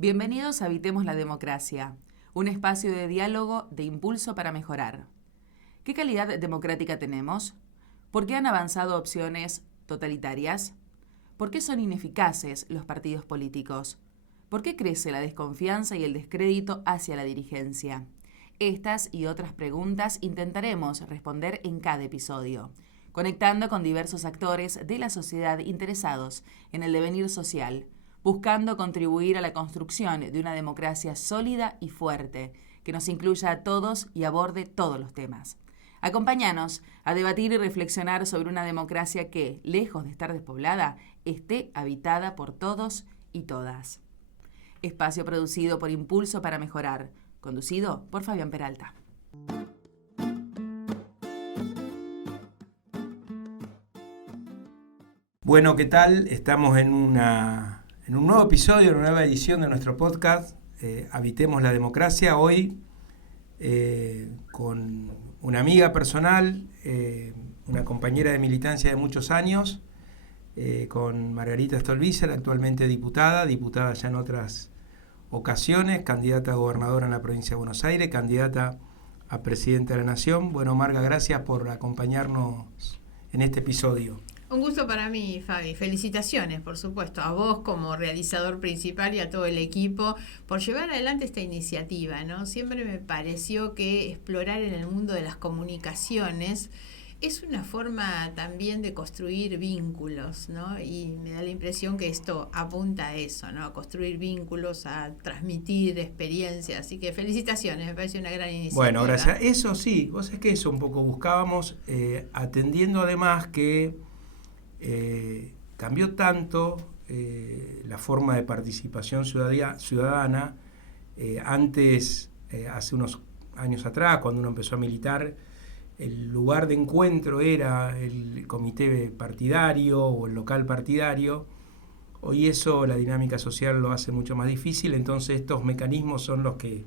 Bienvenidos a Habitemos la Democracia, un espacio de diálogo de impulso para mejorar. ¿Qué calidad democrática tenemos? ¿Por qué han avanzado opciones totalitarias? ¿Por qué son ineficaces los partidos políticos? ¿Por qué crece la desconfianza y el descrédito hacia la dirigencia? Estas y otras preguntas intentaremos responder en cada episodio, conectando con diversos actores de la sociedad interesados en el devenir social, buscando contribuir a la construcción de una democracia sólida y fuerte, que nos incluya a todos y aborde todos los temas. Acompáñanos a debatir y reflexionar sobre una democracia que, lejos de estar despoblada, esté habitada por todos y todas. Espacio producido por Impulso para Mejorar, conducido por Fabián Peralta. Bueno, ¿qué tal? Estamos en un nuevo episodio, una nueva edición de nuestro podcast, Habitemos la Democracia. Hoy con una amiga personal, una compañera de militancia de muchos años, con Margarita Stolbizer, actualmente diputada ya en otras ocasiones, candidata a gobernadora en la provincia de Buenos Aires, candidata a presidenta de la Nación. Bueno, Marga, gracias por acompañarnos en este episodio. Un gusto para mí, Fabi. Felicitaciones, por supuesto, a vos como realizador principal y a todo el equipo por llevar adelante esta iniciativa, ¿no? Siempre me pareció que explorar en el mundo de las comunicaciones es una forma también de construir vínculos, ¿no? Y me da la impresión que esto apunta a eso, ¿no? A construir vínculos, a transmitir experiencias. Así que felicitaciones, me parece una gran iniciativa. Bueno, gracias. Eso sí, vos sabés que eso un poco buscábamos, atendiendo además que cambió tanto la forma de participación ciudadana. Antes, hace unos años atrás, cuando uno empezó a militar, el lugar de encuentro era el comité partidario o el local partidario. Hoy eso, la dinámica social lo hace mucho más difícil, entonces estos mecanismos son los que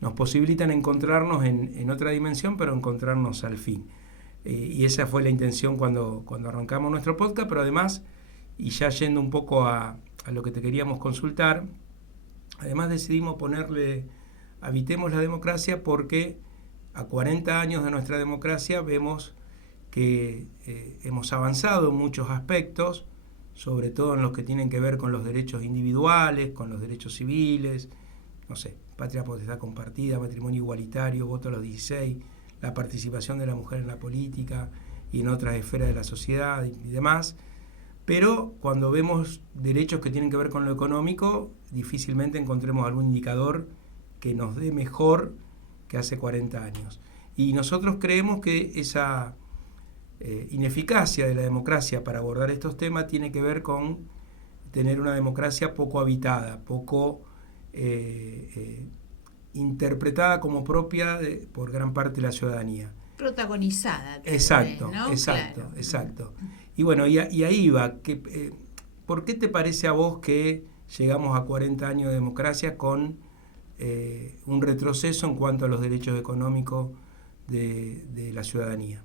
nos posibilitan encontrarnos en otra dimensión, pero encontrarnos al fin. Y esa fue la intención cuando arrancamos nuestro podcast, pero además, y ya yendo un poco a lo que te queríamos consultar, además decidimos ponerle Habitemos la Democracia porque a 40 años de nuestra democracia vemos que hemos avanzado en muchos aspectos, sobre todo en los que tienen que ver con los derechos individuales, con los derechos civiles, no sé, patria potestad compartida, matrimonio igualitario, voto a los 16, la participación de la mujer en la política y en otras esferas de la sociedad y demás. Pero cuando vemos derechos que tienen que ver con lo económico, difícilmente encontremos algún indicador que nos dé mejor que hace 40 años. Y nosotros creemos que esa ineficacia de la democracia para abordar estos temas tiene que ver con tener una democracia poco habitada, poco interpretada como propia por gran parte de la ciudadanía. Protagonizada. Exacto, ¿no? exacto, Claro. Exacto. Y bueno, y ahí va. ¿Por qué te parece a vos que llegamos a 40 años de democracia con un retroceso en cuanto a los derechos económicos de la ciudadanía?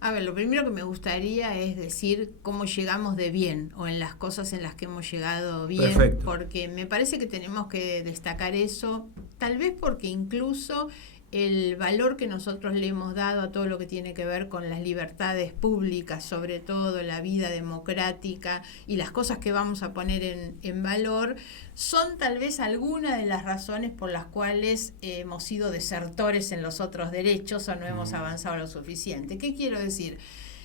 A ver, lo primero que me gustaría es decir cómo llegamos de bien o en las cosas en las que hemos llegado bien. Perfecto. Porque me parece que tenemos que destacar eso, tal vez porque incluso el valor que nosotros le hemos dado a todo lo que tiene que ver con las libertades públicas, sobre todo la vida democrática y las cosas que vamos a poner en valor, son tal vez algunas de las razones por las cuales hemos sido desertores en los otros derechos o no hemos avanzado lo suficiente. ¿Qué quiero decir?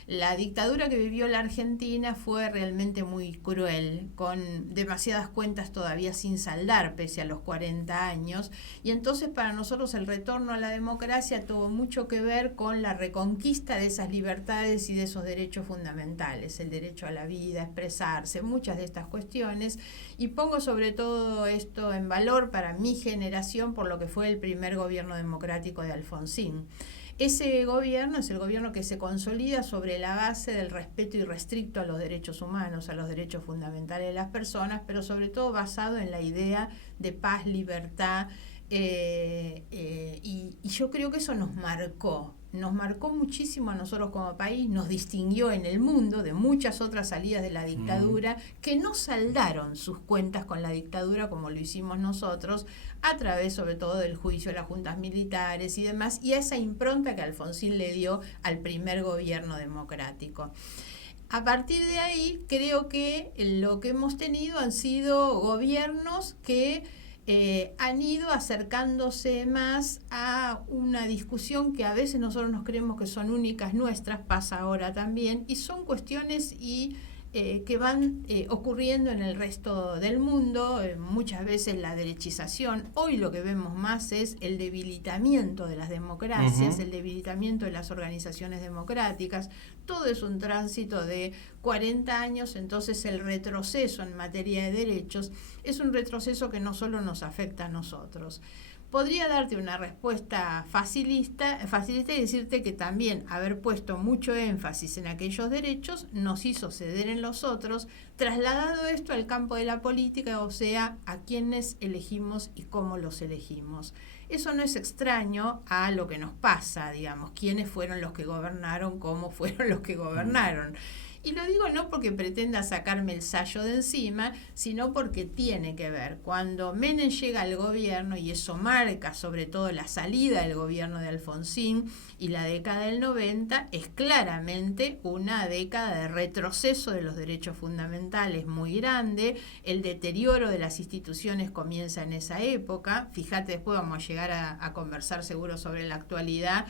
La dictadura que vivió la Argentina fue realmente muy cruel, con demasiadas cuentas todavía sin saldar pese a los 40 años, y entonces para nosotros el retorno a la democracia tuvo mucho que ver con la reconquista de esas libertades y de esos derechos fundamentales, el derecho a la vida, a expresarse, muchas de estas cuestiones, y pongo sobre todo esto en valor para mi generación por lo que fue el primer gobierno democrático de Alfonsín. Ese gobierno es el gobierno que se consolida sobre la base del respeto irrestricto a los derechos humanos, a los derechos fundamentales de las personas, pero sobre todo basado en la idea de paz, libertad, y yo creo que eso nos marcó nos marcó muchísimo a nosotros como país, nos distinguió en el mundo de muchas otras salidas de la dictadura que no saldaron sus cuentas con la dictadura como lo hicimos nosotros, a través sobre todo del juicio de las juntas militares y demás, y a esa impronta que Alfonsín le dio al primer gobierno democrático. A partir de ahí, creo que lo que hemos tenido han sido gobiernos que han ido acercándose más a una discusión que a veces nosotros nos creemos que son únicas nuestras, pasa ahora también, y son cuestiones que van ocurriendo en el resto del mundo, muchas veces la derechización. Hoy lo que vemos más es el debilitamiento de las democracias, el debilitamiento de las organizaciones democráticas. Todo es un tránsito de 40 años, entonces el retroceso en materia de derechos es un retroceso que no solo nos afecta a nosotros. Podría darte una respuesta facilista y decirte que también haber puesto mucho énfasis en aquellos derechos nos hizo ceder en los otros, trasladado esto al campo de la política, o sea, a quienes elegimos y cómo los elegimos. Eso no es extraño a lo que nos pasa, digamos, quiénes fueron los que gobernaron, cómo fueron los que gobernaron. Y lo digo no porque pretenda sacarme el sayo de encima, sino porque tiene que ver. Cuando Menem llega al gobierno, y eso marca sobre todo la salida del gobierno de Alfonsín y la década del 90, es claramente una década de retroceso de los derechos fundamentales muy grande. El deterioro de las instituciones comienza en esa época. Fíjate, después vamos a llegar a conversar seguro sobre la actualidad.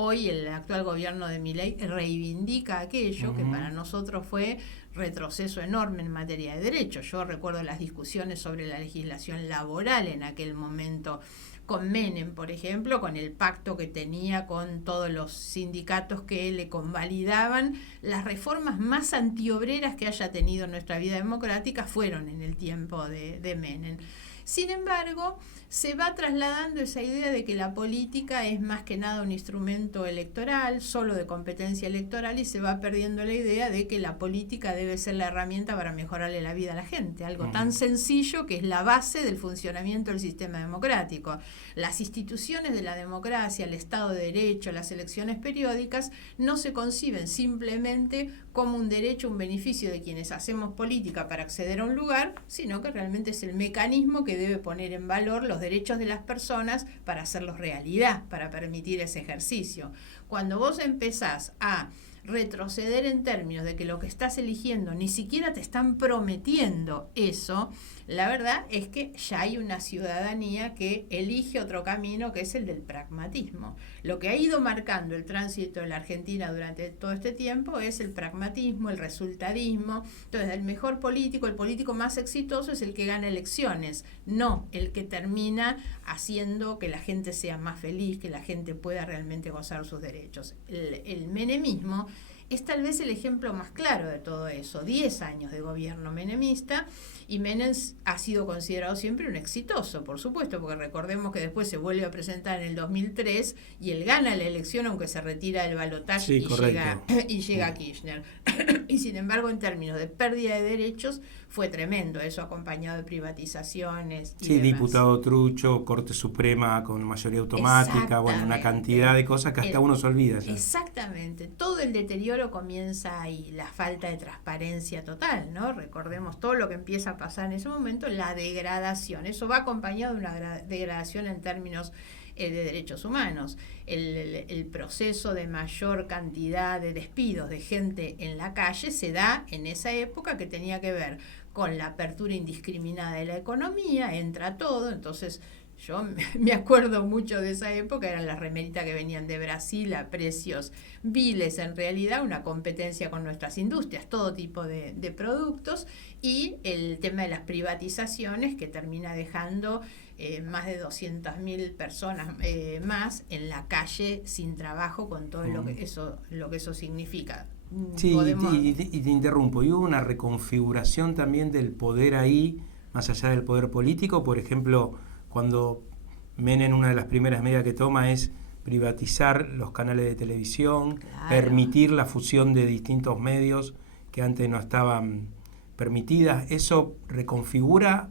Hoy el actual gobierno de Milei reivindica aquello que para nosotros fue retroceso enorme en materia de derechos. Yo recuerdo las discusiones sobre la legislación laboral en aquel momento con Menem, por ejemplo, con el pacto que tenía con todos los sindicatos que le convalidaban. Las reformas más antiobreras que haya tenido nuestra vida democrática fueron en el tiempo de Menem. Sin embargo, se va trasladando esa idea de que la política es más que nada un instrumento electoral, solo de competencia electoral, y se va perdiendo la idea de que la política debe ser la herramienta para mejorarle la vida a la gente, algo tan sencillo que es la base del funcionamiento del sistema democrático. Las instituciones de la democracia, el Estado de Derecho, las elecciones periódicas, no se conciben simplemente como un derecho, un beneficio de quienes hacemos política para acceder a un lugar, sino que realmente es el mecanismo que debe poner en valor los derechos de las personas para hacerlos realidad, para permitir ese ejercicio. Cuando vos empezás a retroceder en términos de que lo que estás eligiendo ni siquiera te están prometiendo eso, la verdad es que ya hay una ciudadanía que elige otro camino, que es el del pragmatismo. Lo que ha ido marcando el tránsito de la Argentina durante todo este tiempo es el pragmatismo, el resultadismo. Entonces, el mejor político, el político más exitoso es el que gana elecciones, no el que termina haciendo que la gente sea más feliz, que la gente pueda realmente gozar sus derechos. El menemismo es tal vez el ejemplo más claro de todo eso. 10 años de gobierno menemista, y Menem ha sido considerado siempre un exitoso, por supuesto, porque recordemos que después se vuelve a presentar en el 2003 y él gana la elección aunque se retira del balotaje y llega Kirchner. Y sin embargo, en términos de pérdida de derechos, fue tremendo, eso acompañado de privatizaciones y demás. Diputado trucho, Corte Suprema con mayoría automática, bueno, una cantidad de cosas que hasta uno se olvida. ¿Sí? Exactamente, todo el deterioro comienza ahí, la falta de transparencia total, ¿no? Recordemos todo lo que empieza a pasar en ese momento, la degradación, eso va acompañado de una degradación en términos de derechos humanos. El proceso de mayor cantidad de despidos de gente en la calle se da en esa época que tenía que ver con la apertura indiscriminada de la economía, entra todo, entonces yo me acuerdo mucho de esa época, eran las remeritas que venían de Brasil a precios viles, en realidad una competencia con nuestras industrias, todo tipo de productos, y el tema de las privatizaciones que termina dejando más de 200.000 personas más en la calle sin trabajo, con todo lo que eso significa. Sí, y te interrumpo, y hubo una reconfiguración también del poder ahí, más allá del poder político. Por ejemplo, cuando Menem, una de las primeras medidas que toma es privatizar los canales de televisión, claro, permitir la fusión de distintos medios que antes no estaban permitidas. ¿Eso reconfigura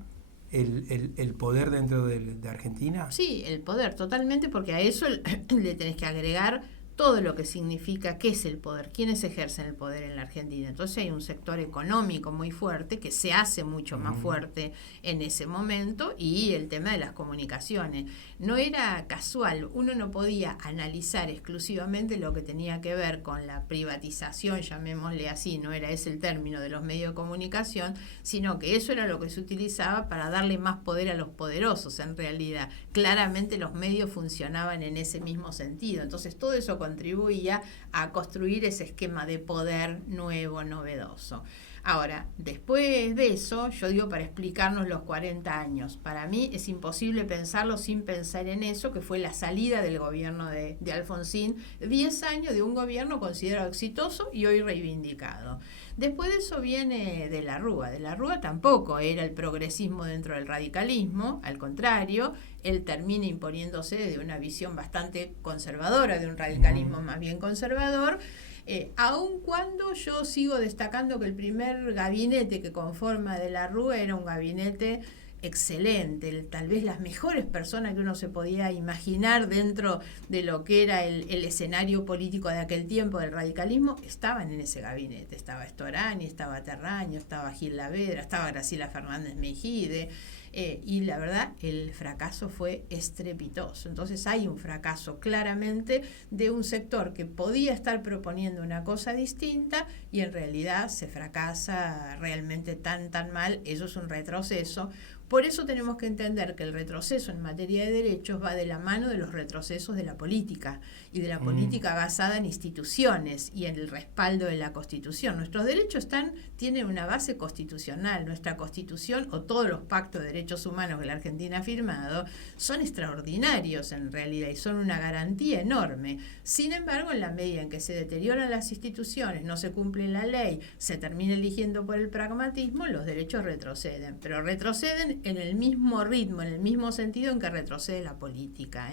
el poder dentro de Argentina? Sí, el poder, totalmente, porque a eso le tenés que agregar todo lo que significa qué es el poder, quiénes ejercen el poder en la Argentina. Entonces hay un sector económico muy fuerte que se hace mucho más fuerte en ese momento, y el tema de las comunicaciones. No era casual, uno no podía analizar exclusivamente lo que tenía que ver con la privatización, llamémosle así, no era ese el término de los medios de comunicación, sino que eso era lo que se utilizaba para darle más poder a los poderosos. En realidad, claramente los medios funcionaban en ese mismo sentido. Entonces todo eso contribuía a construir ese esquema de poder nuevo, novedoso. Ahora, después de eso, yo digo, para explicarnos los 40 años, para mí es imposible pensarlo sin pensar en eso, que fue la salida del gobierno de Alfonsín, 10 años de un gobierno considerado exitoso y hoy reivindicado. Después de eso viene De la Rúa. De la Rúa tampoco era el progresismo dentro del radicalismo, al contrario, él termina imponiéndose de una visión bastante conservadora, de un radicalismo más bien conservador, aun cuando yo sigo destacando que el primer gabinete que conforma De la Rúa era un gabinete excelente, tal vez las mejores personas que uno se podía imaginar dentro de lo que era el escenario político de aquel tiempo del radicalismo, estaban en ese gabinete. Estaba Storani, estaba Terraño, estaba Gil Lavedra, estaba Graciela Fernández Mejide, y la verdad el fracaso fue estrepitoso. Entonces hay un fracaso claramente de un sector que podía estar proponiendo una cosa distinta y en realidad se fracasa realmente tan mal. Eso es un retroceso. Por eso tenemos que entender que el retroceso en materia de derechos va de la mano de los retrocesos de la política, y de la política basada en instituciones y en el respaldo de la Constitución. Nuestros derechos tienen una base constitucional. Nuestra Constitución, o todos los pactos de derechos humanos que la Argentina ha firmado, son extraordinarios en realidad y son una garantía enorme. Sin embargo, en la medida en que se deterioran las instituciones, no se cumple la ley, se termina eligiendo por el pragmatismo, los derechos retroceden, pero retroceden en el mismo ritmo, en el mismo sentido en que retrocede la política,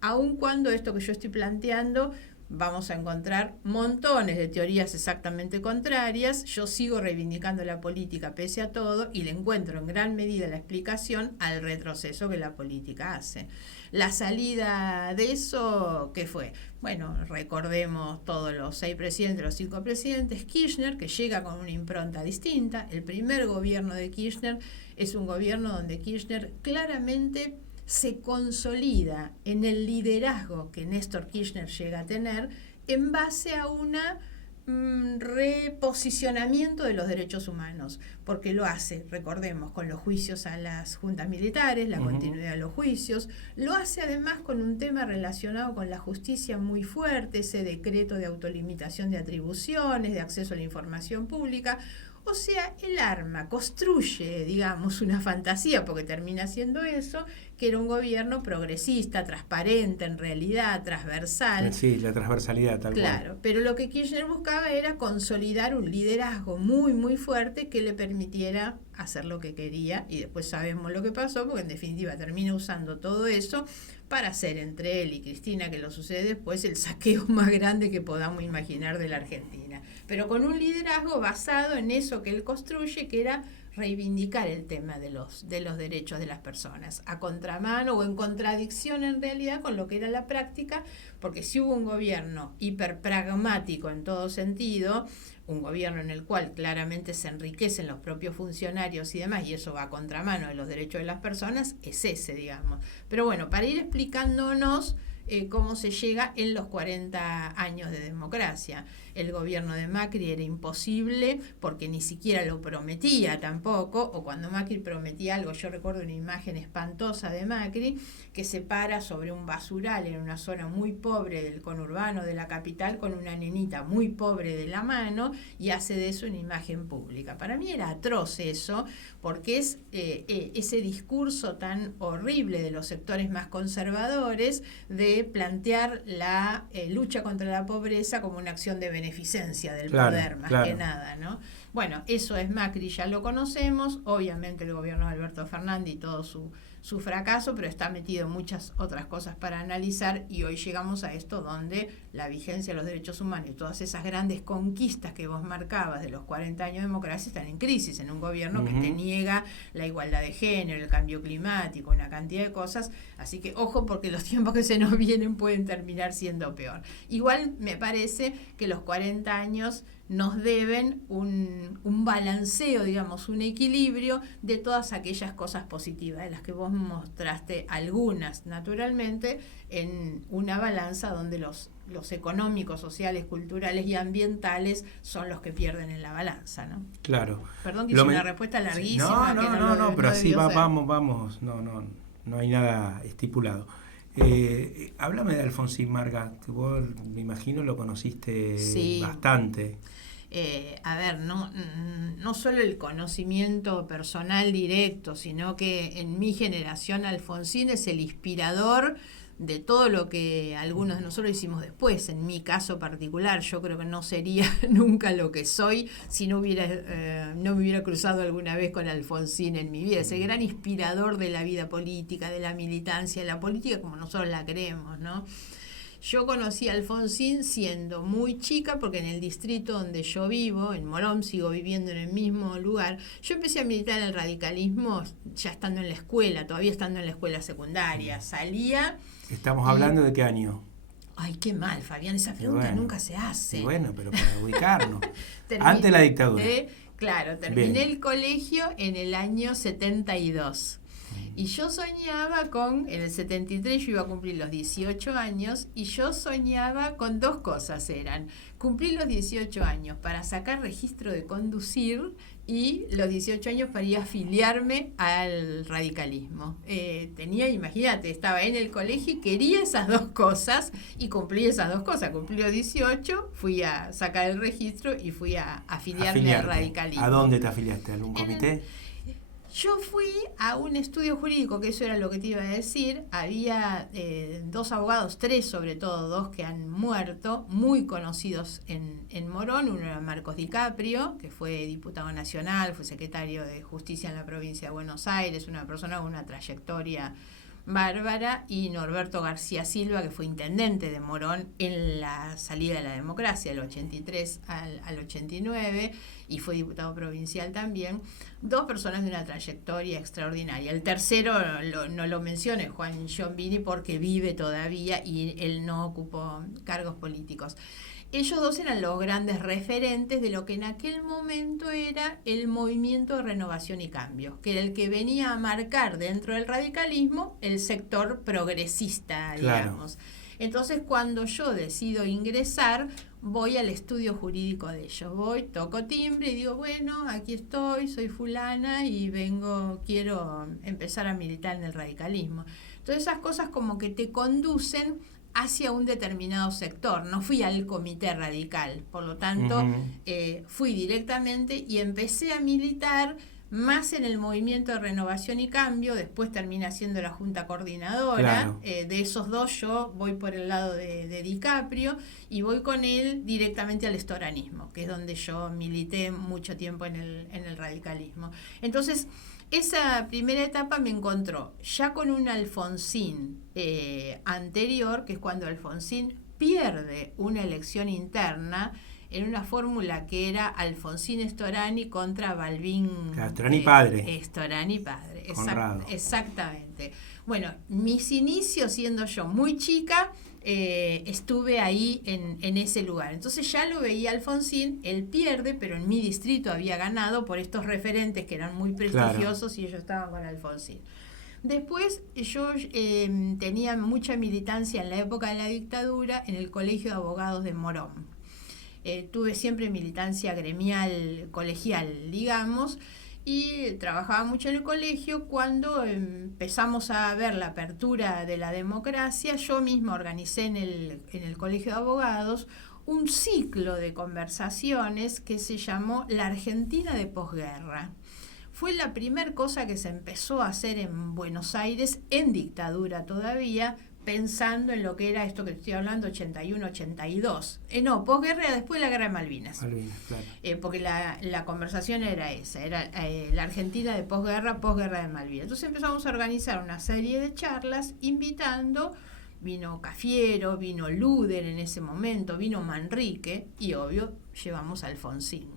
aun cuando esto que yo estoy planteando vamos a encontrar montones de teorías exactamente contrarias. Yo sigo reivindicando la política pese a todo y le encuentro en gran medida la explicación al retroceso que la política hace. La salida de eso, ¿qué fue? Bueno, recordemos todos los 6 presidentes, los 5 presidentes. Kirchner, que llega con una impronta distinta. El primer gobierno de Kirchner es un gobierno donde Kirchner claramente se consolida en el liderazgo que Néstor Kirchner llega a tener en base a una reposicionamiento de los derechos humanos, porque lo hace, recordemos, con los juicios a las juntas militares, la continuidad de los juicios, lo hace además con un tema relacionado con la justicia muy fuerte, ese decreto de autolimitación de atribuciones, de acceso a la información pública. O sea, el arma construye, digamos, una fantasía, porque termina siendo eso, que era un gobierno progresista, transparente, en realidad, transversal. Sí, la transversalidad, tal cual. Claro, pero lo que Kirchner buscaba era consolidar un liderazgo muy fuerte que le permitiera hacer lo que quería, y después sabemos lo que pasó, porque en definitiva termina usando todo eso para hacer entre él y Cristina, que lo sucede después, el saqueo más grande que podamos imaginar de la Argentina. Pero con un liderazgo basado en eso que él construye, que era reivindicar el tema de los derechos de las personas, a contramano o en contradicción en realidad con lo que era la práctica, porque si hubo un gobierno hiperpragmático en todo sentido, un gobierno en el cual claramente se enriquecen los propios funcionarios y demás, y eso va a contramano de los derechos de las personas, es ese, digamos. Pero bueno, para ir explicándonos cómo se llega en los 40 años de democracia. El gobierno de Macri era imposible porque ni siquiera lo prometía tampoco, o cuando Macri prometía algo, yo recuerdo una imagen espantosa de Macri que se para sobre un basural en una zona muy pobre del conurbano de la capital con una nenita muy pobre de la mano y hace de eso una imagen pública. Para mí era atroz eso, porque es ese discurso tan horrible de los sectores más conservadores de plantear la lucha contra la pobreza como una acción de beneficencia del poder, más que nada, ¿no? Bueno, eso es Macri, ya lo conocemos, obviamente el gobierno de Alberto Fernández y todo su fracaso, pero está metido en muchas otras cosas para analizar, y hoy llegamos a esto donde la vigencia de los derechos humanos y todas esas grandes conquistas que vos marcabas de los 40 años de democracia están en crisis en un gobierno que te niega la igualdad de género, el cambio climático, una cantidad de cosas, así que ojo, porque los tiempos que se nos vienen pueden terminar siendo peor. Igual me parece que los 40 años nos deben un balanceo, digamos, un equilibrio de todas aquellas cosas positivas, de las que vos mostraste algunas, naturalmente, en una balanza donde los económicos, sociales, culturales y ambientales son los que pierden en la balanza, ¿no? Claro. Perdón que hice una respuesta larguísima. No, pero así vamos, no hay nada estipulado. Háblame de Alfonsín Marga, que vos me imagino lo conociste bastante. A ver, no solo el conocimiento personal directo, sino que en mi generación Alfonsín es el inspirador de todo lo que algunos de nosotros hicimos después. En mi caso particular, yo creo que no sería nunca lo que soy si no me hubiera cruzado alguna vez con Alfonsín en mi vida. Es el gran inspirador de la vida política, de la militancia, de la política como nosotros la queremos, ¿no? Yo conocí a Alfonsín siendo muy chica, porque en el distrito donde yo vivo, en Morón, sigo viviendo en el mismo lugar. Yo empecé a militar en el radicalismo ya estando en la escuela, todavía estando en la escuela secundaria. Salía... ¿Estamos hablando de qué año? Ay, qué mal, Fabián, esa pregunta nunca se hace. Bueno, pero para ubicarnos. Antes de la dictadura. Claro, terminé el colegio en el año 72. Y yo soñaba en el 73 yo iba a cumplir los 18 años, y yo soñaba con dos cosas, cumplir los 18 años para sacar registro de conducir, y los 18 años para ir a afiliarme al radicalismo. Imagínate, estaba en el colegio y quería esas dos cosas, y cumplí esas dos cosas. Cumplí los 18, fui a sacar el registro y fui a afiliarme al radicalismo. ¿A dónde te afiliaste? ¿A algún comité? Yo fui a un estudio jurídico, que eso era lo que te iba a decir. Había dos abogados, tres sobre todo, dos que han muerto, muy conocidos en Morón. Uno era Marcos Di Caprio, que fue diputado nacional, fue secretario de Justicia en la provincia de Buenos Aires, una persona con una trayectoria bárbara, y Norberto García Silva, que fue intendente de Morón en la salida de la democracia, del 83 al 89, y fue diputado provincial también. Dos personas de una trayectoria extraordinaria. El tercero no lo mencioné, Juan Giombini, porque vive todavía y él no ocupó cargos políticos. Ellos dos eran los grandes referentes de lo que en aquel momento era el movimiento de renovación y cambio, que era el que venía a marcar dentro del radicalismo el sector progresista, digamos. Claro. Entonces, cuando yo decido ingresar, voy al estudio jurídico de ellos. Toco timbre y digo, bueno, aquí estoy, soy fulana y quiero empezar a militar en el radicalismo. Entonces, esas cosas como que te conducen hacia un determinado sector. No fui al comité radical, por lo tanto, fui directamente y empecé a militar más en el movimiento de renovación y cambio. Después terminé haciendo la junta coordinadora. Claro. De esos dos yo voy por el lado de Di Caprio y voy con él directamente al estoranismo, que es donde yo milité mucho tiempo en el radicalismo. Entonces, esa primera etapa me encontró ya con un Alfonsín anterior, que es cuando Alfonsín pierde una elección interna en una fórmula que era Alfonsín Storani contra Balbín. Storani padre. Storani padre, exactamente. Bueno, mis inicios, siendo yo muy chica, estuve ahí en ese lugar. Entonces ya lo veía Alfonsín, él pierde, pero en mi distrito había ganado por estos referentes que eran muy prestigiosos. Claro. Y ellos estaban con Alfonsín. Después yo tenía mucha militancia en la época de la dictadura en el Colegio de Abogados de Morón. Tuve siempre militancia gremial, colegial, digamos, y trabajaba mucho en el colegio. Cuando empezamos a ver la apertura de la democracia, yo misma organicé en el Colegio de Abogados un ciclo de conversaciones que se llamó La Argentina de posguerra. Fue la primera cosa que se empezó a hacer en Buenos Aires, en dictadura todavía, pensando en lo que era esto que estoy hablando, 81, 82. No, posguerra, después de la guerra de Malvinas. Malvinas, claro. Porque la conversación era esa, era la Argentina de posguerra de Malvinas. Entonces empezamos a organizar una serie de charlas invitando, vino Cafiero, vino Luder en ese momento, vino Manrique y obvio llevamos a Alfonsín.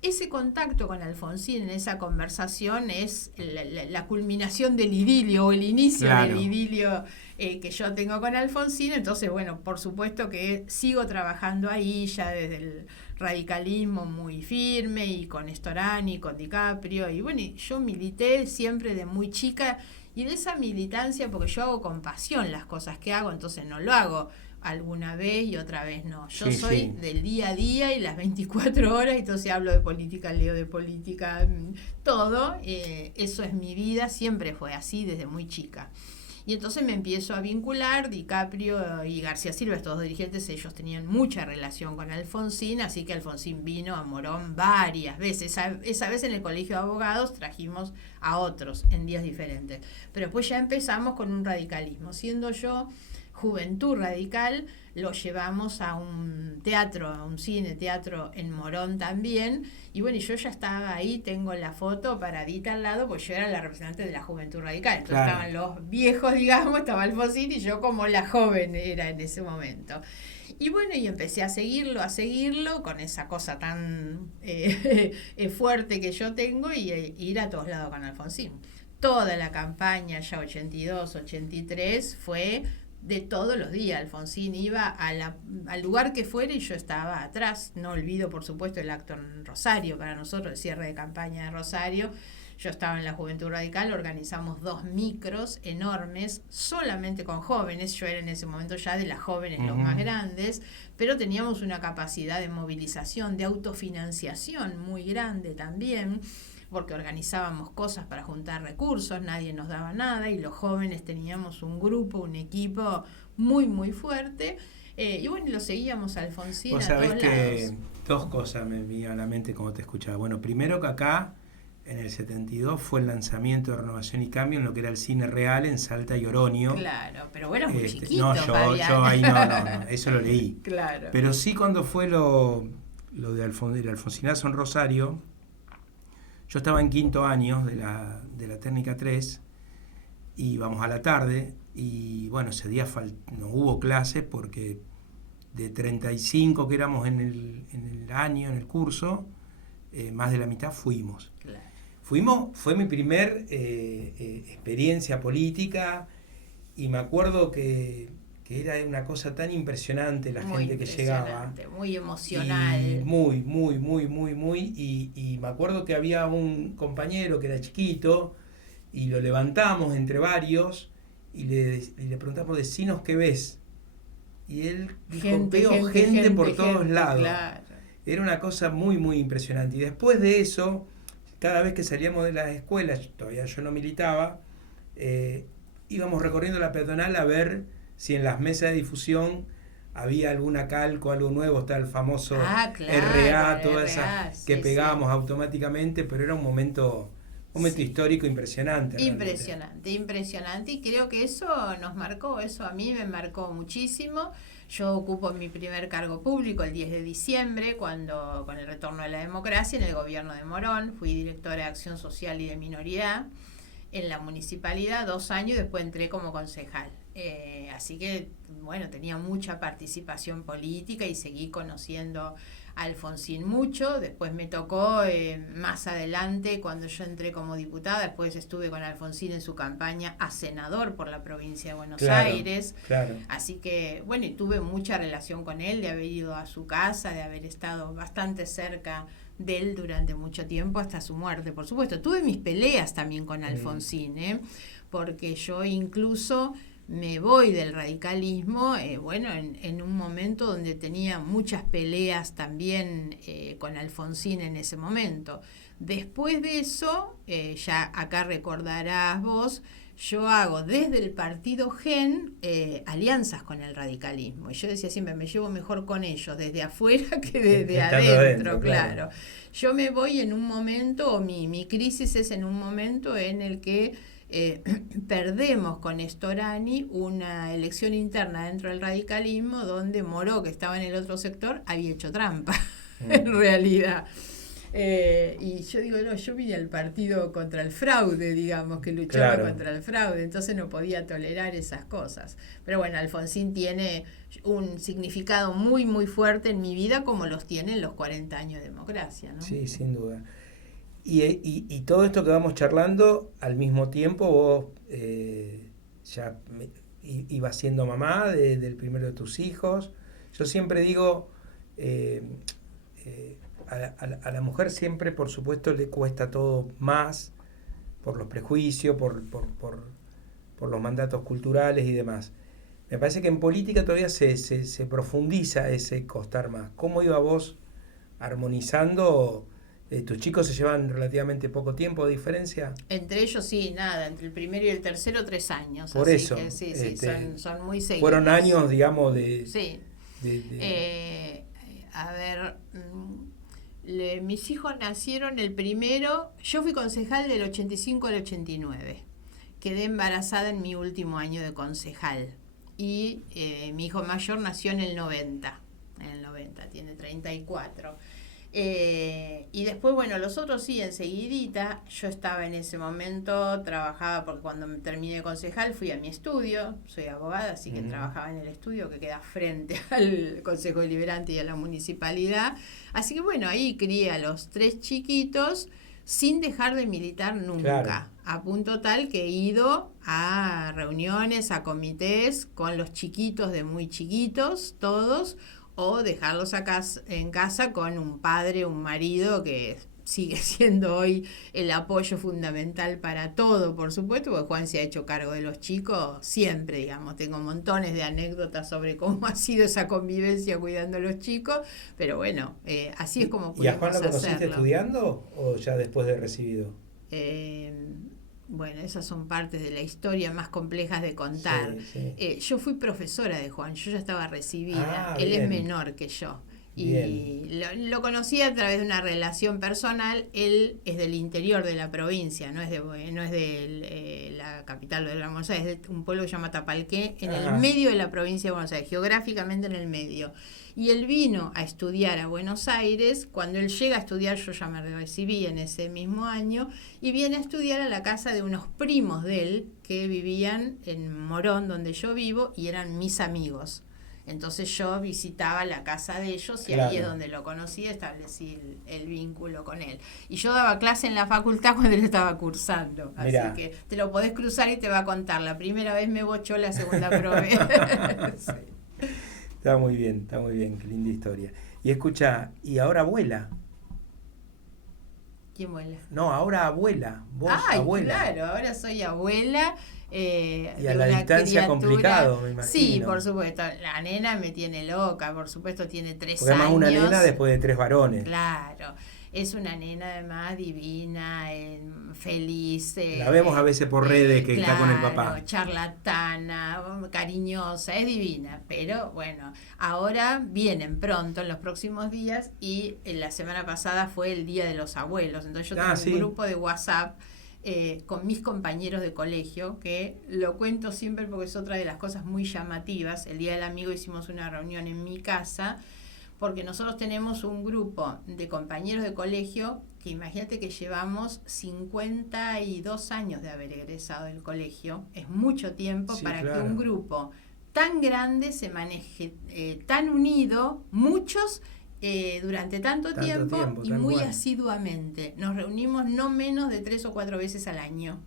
Ese contacto con Alfonsín en esa conversación es la culminación del idilio o el inicio del idilio que yo tengo con Alfonsín. Entonces, bueno, por supuesto que sigo trabajando ahí ya desde el radicalismo muy firme y con Storani, con DiCaprio. Y bueno, yo milité siempre de muy chica y de esa militancia, porque yo hago con pasión las cosas que hago, entonces no lo hago alguna vez y otra vez no. Yo soy del día a día y las 24 horas, entonces hablo de política, leo de política, todo. Eso es mi vida, siempre fue así desde muy chica. Y entonces me empiezo a vincular, DiCaprio y García Silva, estos dos dirigentes, ellos tenían mucha relación con Alfonsín, así que Alfonsín vino a Morón varias veces. Esa vez en el Colegio de Abogados trajimos a otros en días diferentes. Pero después ya empezamos con un radicalismo. Siendo yo Juventud Radical, lo llevamos a un teatro, a un teatro en Morón también, y bueno, yo ya estaba ahí, tengo la foto paradita al lado, pues yo era la representante de la Juventud Radical, entonces estaban los viejos, digamos, estaba Alfonsín y yo como la joven era en ese momento. Y bueno, y empecé a seguirlo con esa cosa tan fuerte que yo tengo y ir a todos lados con Alfonsín. Toda la campaña, ya 82, 83, fue de todos los días. Alfonsín iba al lugar que fuera y yo estaba atrás. No olvido, por supuesto, el acto en Rosario, para nosotros el cierre de campaña de Rosario. Yo estaba en la Juventud Radical, organizamos 2 micros enormes, solamente con jóvenes. Yo era en ese momento ya de las jóvenes los más grandes, pero teníamos una capacidad de movilización, de autofinanciación muy grande también, porque organizábamos cosas para juntar recursos, nadie nos daba nada y los jóvenes teníamos un grupo, un equipo muy, muy fuerte. Y bueno, lo seguíamos a Alfonsín a todos lados. Vos sabés que 2 cosas me vinieron a la mente como te escuchaba. Bueno, primero que acá, en el 72, fue el lanzamiento de Renovación y Cambio en lo que era el Cine Real en Salta y Oroño. Claro, pero bueno, muy chiquito. No, yo ahí no, eso lo leí. Claro. Pero sí cuando fue lo de el Alfonsinazo en Rosario, yo estaba en 5º año de la técnica 3 y vamos a la tarde y bueno, ese día no hubo clases porque de 35 que éramos en el curso, más de la mitad fuimos. Claro. Fue mi primer experiencia política y me acuerdo que era una cosa tan impresionante la gente que llegaba. Muy emocional. Y muy. Y me acuerdo que había un compañero que era chiquito y lo levantamos entre varios y le preguntamos, decinos qué ves. Y él dijo, veo gente por todos lados. Claro. Era una cosa muy, muy impresionante. Y después de eso, cada vez que salíamos de las escuelas, todavía yo no militaba, íbamos recorriendo la peatonal a ver si en las mesas de difusión había alguna calco, algo nuevo. Está el famoso RA, todas esas que pegábamos automáticamente, pero era un momento histórico impresionante. Impresionante, y creo que eso nos marcó, eso a mí me marcó muchísimo. Yo ocupo mi primer cargo público el 10 de diciembre, cuando con el retorno de la democracia en el gobierno de Morón, fui directora de Acción Social y de Minoridad en la municipalidad 2 años y después entré como concejal. Así que, bueno, tenía mucha participación política y seguí conociendo a Alfonsín mucho. Después me tocó más adelante, cuando yo entré como diputada, después estuve con Alfonsín en su campaña a senador por la provincia de Buenos Aires. Claro. Así que, bueno, y tuve mucha relación con él, de haber ido a su casa, de haber estado bastante cerca de él durante mucho tiempo, hasta su muerte, por supuesto. Tuve mis peleas también con Alfonsín, porque yo incluso me voy del radicalismo, en un momento donde tenía muchas peleas también con Alfonsín en ese momento. Después de eso, ya acá recordarás vos, yo hago desde el partido GEN alianzas con el radicalismo. Y yo decía siempre, me llevo mejor con ellos desde afuera que desde adentro, claro. Yo me voy en un momento, o mi crisis es en un momento en el que perdemos con Storani una elección interna dentro del radicalismo donde Moró, que estaba en el otro sector, había hecho trampa, en realidad. Y yo digo, no, yo vine al partido contra el fraude, digamos, que luchaba contra el fraude, entonces no podía tolerar esas cosas. Pero bueno, Alfonsín tiene un significado muy, muy fuerte en mi vida, como los tienen los 40 años de democracia, ¿no? Sí, sin duda. Y todo esto que vamos charlando, al mismo tiempo vos ya ibas siendo mamá del primero de tus hijos. Yo siempre digo... a la mujer siempre, por supuesto, le cuesta todo más por los prejuicios, por los mandatos culturales y demás. Me parece que en política todavía se profundiza ese costar más. ¿Cómo iba vos armonizando? ¿Tus chicos se llevan relativamente poco tiempo de diferencia? Entre ellos sí, nada, entre el primero y el tercero 3 años. Por así eso. Que, sí, son muy seguidos. Fueron años, digamos, de... Sí. A ver... mis hijos nacieron el primero, yo fui concejal del 85 al 89, quedé embarazada en mi último año de concejal y mi hijo mayor nació en el 90, tiene 34. Y después, bueno, los otros sí, enseguidita. Yo estaba en ese momento, trabajaba, porque cuando terminé de concejal fui a mi estudio, soy abogada, así que trabajaba en el estudio que queda frente al Consejo Deliberante y a la municipalidad. Así que bueno, ahí crié a los 3 chiquitos sin dejar de militar nunca. Claro. A punto tal que he ido a reuniones, a comités con los chiquitos de muy chiquitos, todos, o dejarlos acá en casa con un padre, un marido que sigue siendo hoy el apoyo fundamental para todo, por supuesto, porque Juan se ha hecho cargo de los chicos siempre, digamos. Tengo montones de anécdotas sobre cómo ha sido esa convivencia cuidando a los chicos, pero bueno, así es como pudimos hacerlo. ¿Y a Juan lo conociste estudiando o ya después de recibido? Bueno, esas son partes de la historia más complejas de contar. Sí. Yo fui profesora de Juan, yo ya estaba recibida. Él es menor que yo. Y lo conocí a través de una relación personal. Él es del interior de la provincia, no es de la capital de Buenos Aires, es de un pueblo que se llama Tapalqué, en el medio de la provincia de Buenos Aires, geográficamente en el medio. Y él vino a estudiar a Buenos Aires. Cuando él llega a estudiar, yo ya me recibí en ese mismo año, y viene a estudiar a la casa de unos primos de él que vivían en Morón, donde yo vivo, y eran mis amigos. Entonces yo visitaba la casa de ellos y ahí es donde lo conocí, establecí el vínculo con él. Y yo daba clase en la facultad cuando él estaba cursando. Mirá. Así que te lo podés cruzar y te va a contar. La primera vez me bochó, la segunda probé. Sí. Está muy bien, qué linda historia. Y escucha, ¿y ahora abuela? ¿Quién vuela? No, ahora abuela, vos abuela. Claro, ahora soy abuela. Y a la distancia complicado, me imagino. Sí, por supuesto. La nena me tiene loca, por supuesto, tiene 3 Porque años. Porque además una nena después de 3 varones. Claro. Es una nena además divina, feliz. La vemos a veces por redes que está con el papá. Charlatana, cariñosa, es divina. Pero bueno, ahora vienen pronto, en los próximos días, y la semana pasada fue el Día de los Abuelos. Entonces yo tengo un grupo de WhatsApp con mis compañeros de colegio, que lo cuento siempre porque es otra de las cosas muy llamativas. El Día del Amigo hicimos una reunión en mi casa, porque nosotros tenemos un grupo de compañeros de colegio que imagínate que llevamos 52 años de haber egresado del colegio. Es mucho tiempo para que un grupo tan grande se maneje tan unido, muchos durante tanto tiempo y muy asiduamente. Nos reunimos no menos de 3 o 4 veces al año.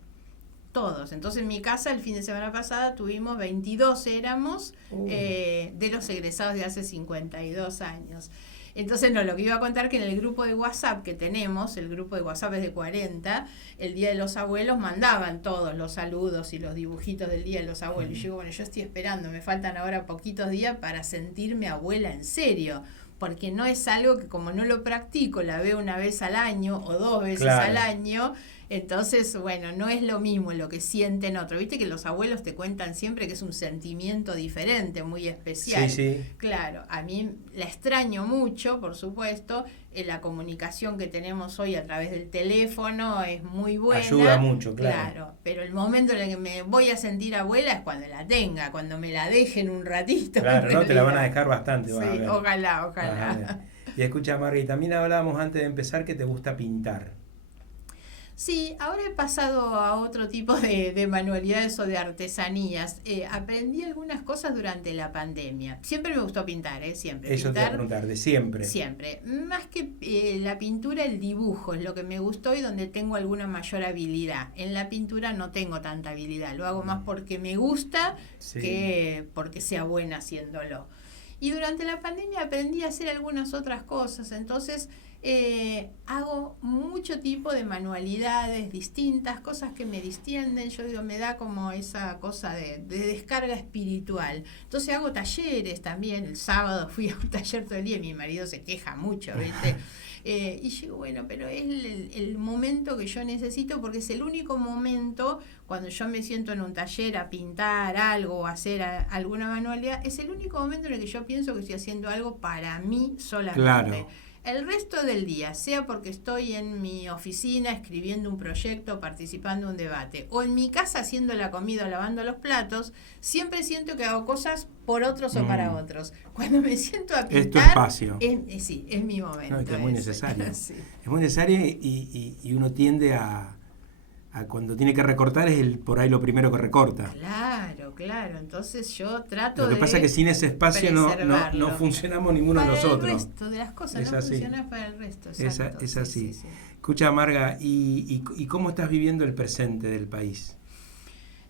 Todos. Entonces en mi casa el fin de semana pasada tuvimos 22 éramos de los egresados de hace 52 años. Entonces lo que iba a contar que en el grupo de WhatsApp que tenemos, el grupo de WhatsApp es de 40, el Día de los Abuelos mandaban todos los saludos y los dibujitos del Día de los Abuelos. Y yo digo, bueno, yo estoy esperando, me faltan ahora poquitos días para sentirme abuela en serio. Porque no es algo que como no lo practico, la veo una vez al año o 2 veces al año, Entonces, bueno, no es lo mismo lo que sienten otros. Viste que los abuelos te cuentan siempre que es un sentimiento diferente, muy especial. Sí, sí. Claro, a mí la extraño mucho, por supuesto. La comunicación que tenemos hoy a través del teléfono es muy buena. Ayuda mucho, claro. Claro, pero el momento en el que me voy a sentir abuela es cuando la tenga, cuando me la dejen un ratito. Claro, no, te la van a dejar bastante. Sí, ojalá. Y escucha, Margui, también hablábamos antes de empezar que te gusta pintar. Sí, ahora he pasado a otro tipo de manualidades o de artesanías. Aprendí algunas cosas durante la pandemia. Siempre me gustó pintar, siempre. Eso pintar, te iba a preguntar, de siempre. Siempre. Más que la pintura, el dibujo es lo que me gustó y donde tengo alguna mayor habilidad. En la pintura no tengo tanta habilidad. Lo hago más porque me gusta que porque sea buena haciéndolo. Y durante la pandemia aprendí a hacer algunas otras cosas. Entonces hago mucho tipo de manualidades distintas, cosas que me distienden. Yo digo, me da como esa cosa de descarga espiritual. Entonces hago talleres también. El sábado fui a un taller todo el día y mi marido se queja mucho, ¿viste? Y yo digo, bueno, pero es el momento que yo necesito, porque es el único momento cuando yo me siento en un taller a pintar algo o hacer alguna manualidad, es el único momento en el que yo pienso que estoy haciendo algo para mí solamente. Claro. El resto del día, sea porque estoy en mi oficina escribiendo un proyecto, participando en un debate, o en mi casa haciendo la comida o lavando los platos, siempre siento que hago cosas por otros o para otros. Cuando me siento a pintar... Es tu espacio. Sí, es mi momento. No, es muy necesario. Sí. Es muy necesario y uno tiende a cuando tiene que recortar es por ahí lo primero que recorta. Claro. Entonces yo trato de... Lo que pasa es que sin ese espacio no funcionamos ninguno de nosotros. Para el resto de las cosas, es no así. funciona para el resto. Exacto. Es así. Sí. Escucha, Marga, ¿y cómo estás viviendo el presente del país?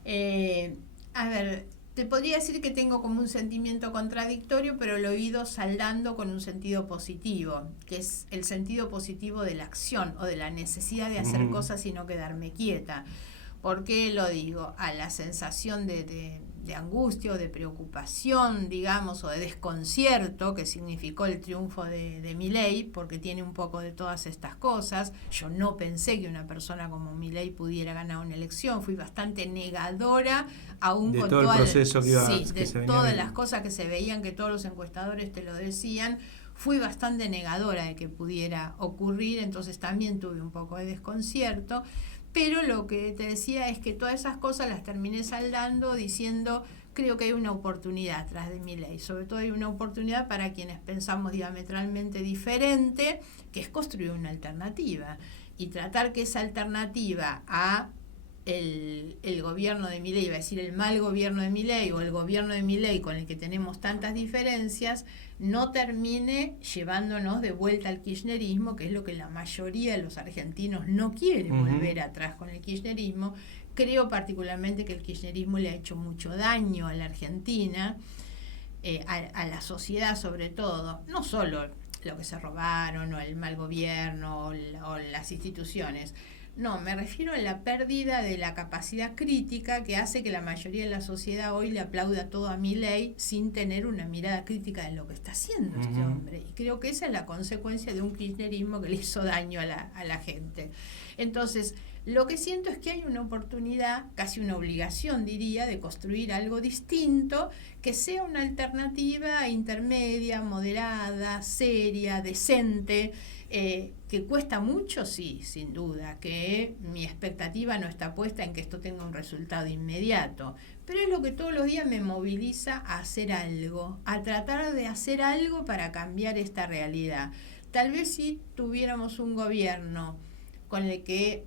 A ver, te podría decir que tengo como un sentimiento contradictorio, pero lo he ido saldando con un sentido positivo, que es el sentido positivo de la acción o de la necesidad de hacer cosas y no quedarme quieta. ¿Por qué lo digo? A la sensación de angustia o de preocupación, digamos, o de desconcierto que significó el triunfo de Milei, porque tiene un poco de todas estas cosas. Yo no pensé que una persona como Milei pudiera ganar una elección, fui bastante negadora, aún de con todo el proceso que iba, sí, que se de venía todas viendo. las cosas que se veían, que todos los encuestadores te lo decían. Fui bastante negadora de que pudiera ocurrir, entonces también tuve un poco de desconcierto. Pero lo que te decía es que todas esas cosas las terminé saldando diciendo, creo que hay una oportunidad atrás de Milei. Sobre todo hay una oportunidad para quienes pensamos diametralmente diferente, que es construir una alternativa. Y tratar que esa alternativa a el gobierno de Milei, iba a decir el mal gobierno de Milei o el gobierno de Milei con el que tenemos tantas diferencias, no termine llevándonos de vuelta al kirchnerismo, que es lo que la mayoría de los argentinos no quieren volver atrás con el kirchnerismo. Creo particularmente que el kirchnerismo le ha hecho mucho daño a la Argentina, a la sociedad sobre todo, no solo lo que se robaron o el mal gobierno o las instituciones. No, me refiero a la pérdida de la capacidad crítica que hace que la mayoría de la sociedad hoy le aplauda todo a Milei sin tener una mirada crítica de lo que está haciendo este hombre. Y creo que esa es la consecuencia de un kirchnerismo que le hizo daño a la gente. Entonces, lo que siento es que hay una oportunidad, casi una obligación diría, de construir algo distinto, que sea una alternativa intermedia, moderada, seria, decente, que cuesta mucho, sí, sin duda, que mi expectativa no está puesta en que esto tenga un resultado inmediato, pero es lo que todos los días me moviliza a hacer algo, a tratar de hacer algo para cambiar esta realidad. Tal vez si tuviéramos un gobierno con el que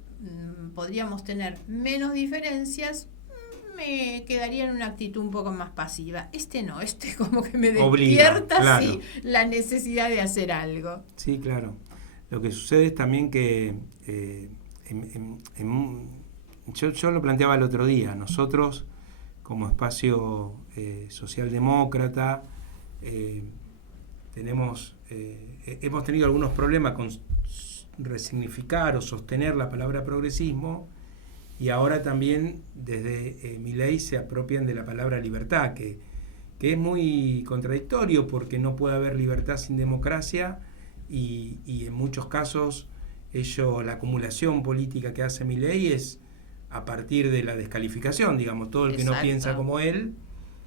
podríamos tener menos diferencias, me quedaría en una actitud un poco más pasiva. No, como que me despierta claro. Sí, la necesidad de hacer algo. Sí, claro. Lo que sucede es también que yo lo planteaba el otro día, nosotros como espacio socialdemócrata hemos tenido algunos problemas con resignificar o sostener la palabra progresismo, y ahora también desde Milei se apropian de la palabra libertad, que es muy contradictorio porque no puede haber libertad sin democracia y en muchos casos la acumulación política que hace Milei es a partir de la descalificación, digamos, todo el que no piensa como él.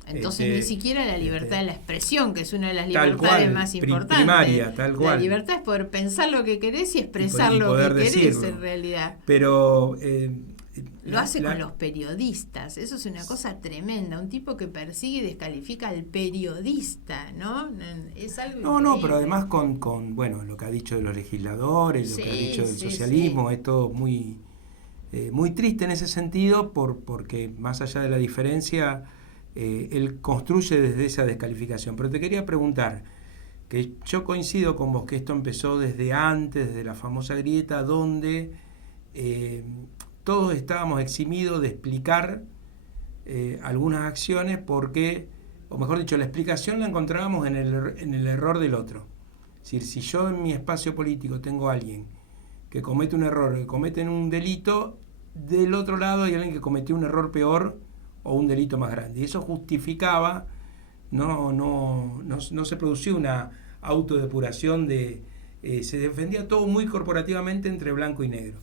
Entonces ni siquiera la libertad de la expresión, que es una de las tal libertades cual, más importantes. Primaria, tal cual. La libertad es poder pensar lo que querés y expresar lo que querés en realidad. Pero lo hace con los periodistas, eso es una cosa tremenda, un tipo que persigue y descalifica al periodista, ¿no? Es algo increíble. No, pero además con bueno, lo que ha dicho de los legisladores, lo que ha dicho del socialismo, es todo muy triste en ese sentido, porque más allá de la diferencia, él construye desde esa descalificación. Pero te quería preguntar, que yo coincido con vos que esto empezó desde antes, desde la famosa grieta, donde todos estábamos eximidos de explicar algunas acciones porque, o mejor dicho, la explicación la encontrábamos en el error del otro. Es decir, si yo en mi espacio político tengo a alguien que comete un error, que comete un delito, del otro lado hay alguien que cometió un error peor o un delito más grande. Y eso justificaba, no se producía una autodepuración se defendía todo muy corporativamente entre blanco y negro.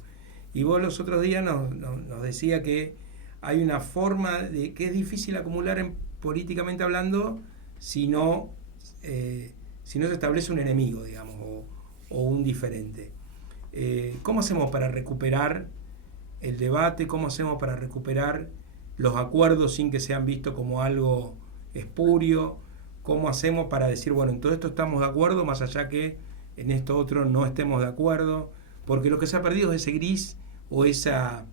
Y vos los otros días nos decía que hay una forma de que es difícil acumular políticamente hablando si no se establece un enemigo, digamos, o un diferente. ¿Cómo hacemos para recuperar el debate? ¿Cómo hacemos para recuperar los acuerdos sin que sean vistos como algo espurio? ¿Cómo hacemos para decir, bueno, en todo esto estamos de acuerdo, más allá que en esto otro no estemos de acuerdo? Porque lo que se ha perdido es ese gris o ese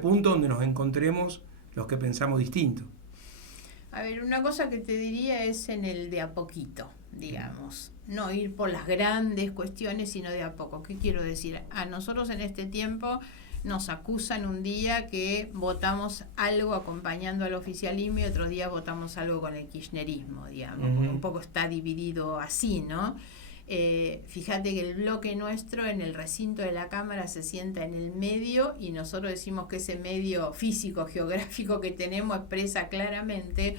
punto donde nos encontremos los que pensamos distinto. A ver, una cosa que te diría es en el de a poquito, digamos. No ir por las grandes cuestiones, sino de a poco. ¿Qué quiero decir? A nosotros en este tiempo nos acusan un día que votamos algo acompañando al oficialismo y otro día votamos algo con el kirchnerismo, digamos. Porque un poco está dividido así, ¿no? Fíjate que el bloque nuestro en el recinto de la Cámara se sienta en el medio y nosotros decimos que ese medio físico, geográfico que tenemos expresa claramente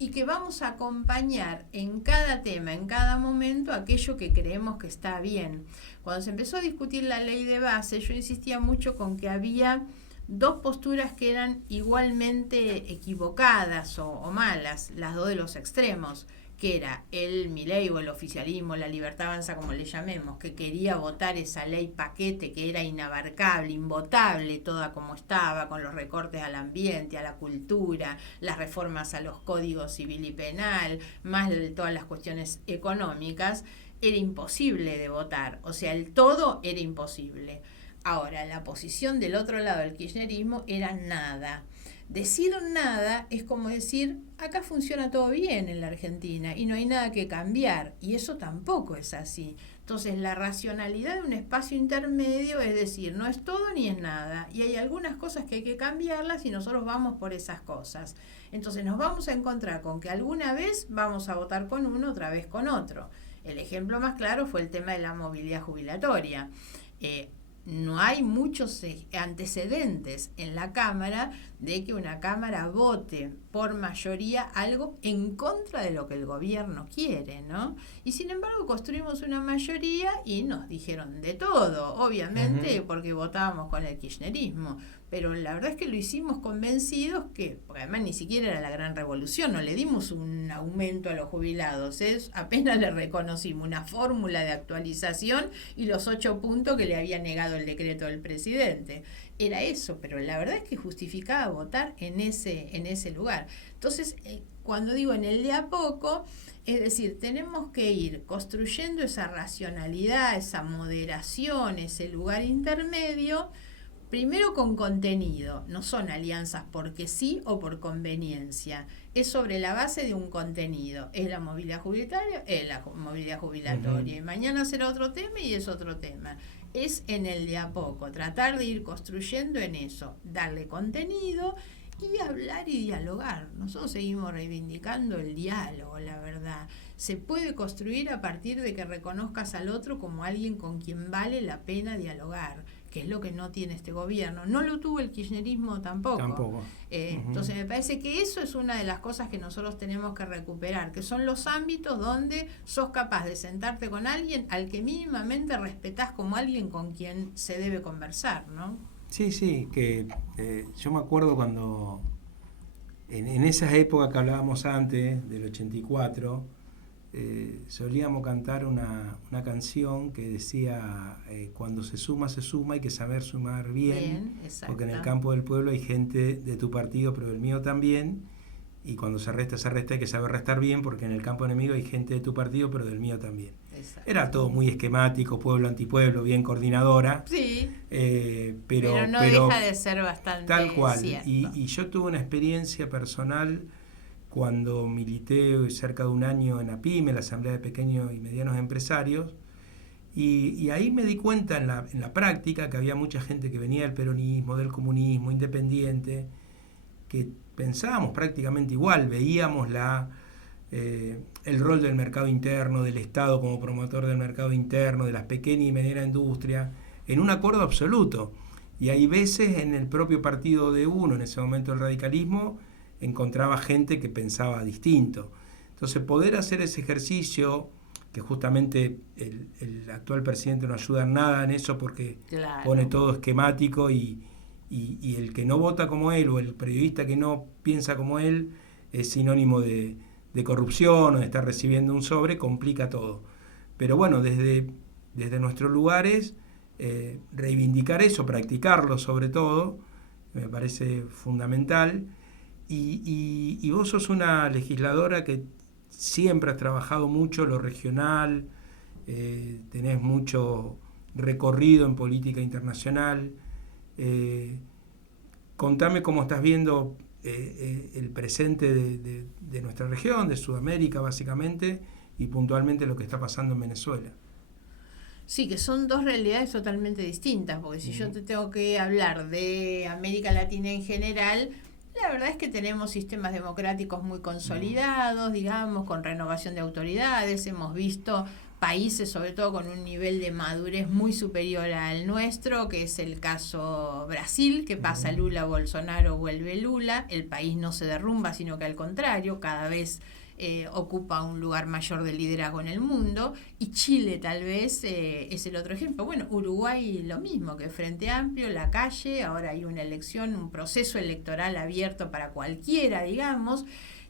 y que vamos a acompañar en cada tema, en cada momento, aquello que creemos que está bien. Cuando se empezó a discutir la ley de base, yo insistía mucho con que había dos posturas que eran igualmente equivocadas o malas, las dos de los extremos, que era el Milei o el oficialismo, la Libertad Avanza, como le llamemos, que quería votar esa ley paquete que era inabarcable, invotable, toda como estaba, con los recortes al ambiente, a la cultura, las reformas a los códigos civil y penal, más de todas las cuestiones económicas, era imposible de votar, o sea, el todo era imposible. Ahora, la posición del otro lado del kirchnerismo era nada. Decir nada es como decir, acá funciona todo bien en la Argentina y no hay nada que cambiar, y eso tampoco es así. Entonces, la racionalidad de un espacio intermedio es decir, no es todo ni es nada, y hay algunas cosas que hay que cambiarlas y nosotros vamos por esas cosas. Entonces, nos vamos a encontrar con que alguna vez vamos a votar con uno, otra vez con otro. El ejemplo más claro fue el tema de la movilidad jubilatoria. No hay muchos antecedentes en la Cámara de que una Cámara vote por mayoría algo en contra de lo que el gobierno quiere, ¿no? Y sin embargo construimos una mayoría y nos dijeron de todo, obviamente, porque votábamos con el kirchnerismo. Pero la verdad es que lo hicimos convencidos porque además ni siquiera era la gran revolución, no le dimos un aumento a los jubilados, apenas le reconocimos una fórmula de actualización y los 8 puntos que le había negado el decreto del presidente. Era eso, pero la verdad es que justificaba votar en ese lugar. Entonces, cuando digo en el de a poco, es decir, tenemos que ir construyendo esa racionalidad, esa moderación, ese lugar intermedio. Primero con contenido, no son alianzas porque sí o por conveniencia, es sobre la base de un contenido, es la movilidad jubilatoria, y mañana será otro tema y es otro tema, es en el de a poco, tratar de ir construyendo en eso, darle contenido y hablar y dialogar. Nosotros seguimos reivindicando el diálogo, la verdad. Se puede construir a partir de que reconozcas al otro como alguien con quien vale la pena dialogar, que es lo que no tiene este gobierno. No lo tuvo el kirchnerismo tampoco. Entonces me parece que eso es una de las cosas que nosotros tenemos que recuperar, que son los ámbitos donde sos capaz de sentarte con alguien al que mínimamente respetás como alguien con quien se debe conversar, ¿no? Sí, que yo me acuerdo cuando en esas épocas que hablábamos antes, del 84, solíamos cantar una canción que decía cuando se suma hay que saber sumar bien, porque en el campo del pueblo hay gente de tu partido pero del mío también, y cuando se resta hay que saber restar bien, porque en el campo enemigo hay gente de tu partido pero del mío también. Exacto. Era todo muy esquemático, pueblo antipueblo, bien coordinadora, sí, pero no deja de ser bastante tal cual. Cierto. Y yo tuve una experiencia personal cuando milité cerca de un año en APIME, la Asamblea de Pequeños y Medianos Empresarios, y ahí me di cuenta en la práctica que había mucha gente que venía del peronismo, del comunismo, independiente, que pensábamos prácticamente igual, veíamos el rol del mercado interno, del Estado como promotor del mercado interno, de las pequeñas y medianas industrias, en un acuerdo absoluto. Y hay veces en el propio partido de uno, en ese momento el radicalismo, encontraba gente que pensaba distinto. Entonces poder hacer ese ejercicio, que justamente el actual presidente no ayuda en nada en eso, porque pone todo esquemático, y el que no vota como él o el periodista que no piensa como él es sinónimo de corrupción o de estar recibiendo un sobre, complica todo. Pero bueno, desde nuestros lugares, reivindicar eso, practicarlo sobre todo, me parece fundamental. Y vos sos una legisladora que siempre has trabajado mucho lo regional, tenés mucho recorrido en política internacional. Contame cómo estás viendo el presente de nuestra región, de Sudamérica básicamente, y puntualmente lo que está pasando en Venezuela. Sí, que son dos realidades totalmente distintas, porque si yo te tengo que hablar de América Latina en general, la verdad es que tenemos sistemas democráticos muy consolidados, digamos, con renovación de autoridades. Hemos visto países, sobre todo con un nivel de madurez muy superior al nuestro, que es el caso Brasil, que pasa Lula, Bolsonaro, vuelve Lula. El país no se derrumba, sino que al contrario, cada vez ocupa un lugar mayor de liderazgo en el mundo. Y Chile tal vez es el otro ejemplo. Bueno, Uruguay lo mismo, que Frente Amplio, la calle, ahora hay una elección, un proceso electoral abierto para cualquiera, digamos.